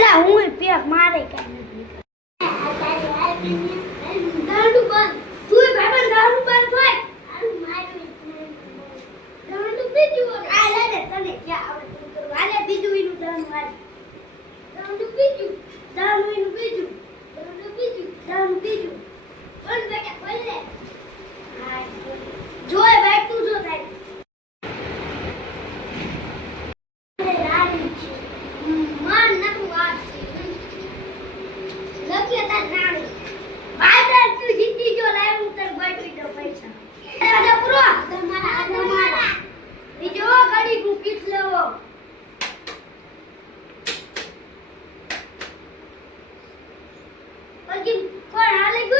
એલા હું પેક મારે કઈ Okay, for Alec.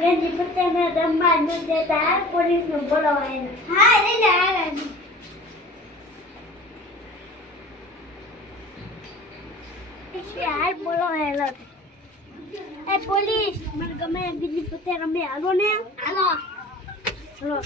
રમવા ન દેતા પોલીસ ને બોલાવા એને. હા લઈને આવે હાલ બોલાવા એલા એ પોલીસ મને ગમે બીજી પોતે રમે. હાલો ને? હાલો. હાલો.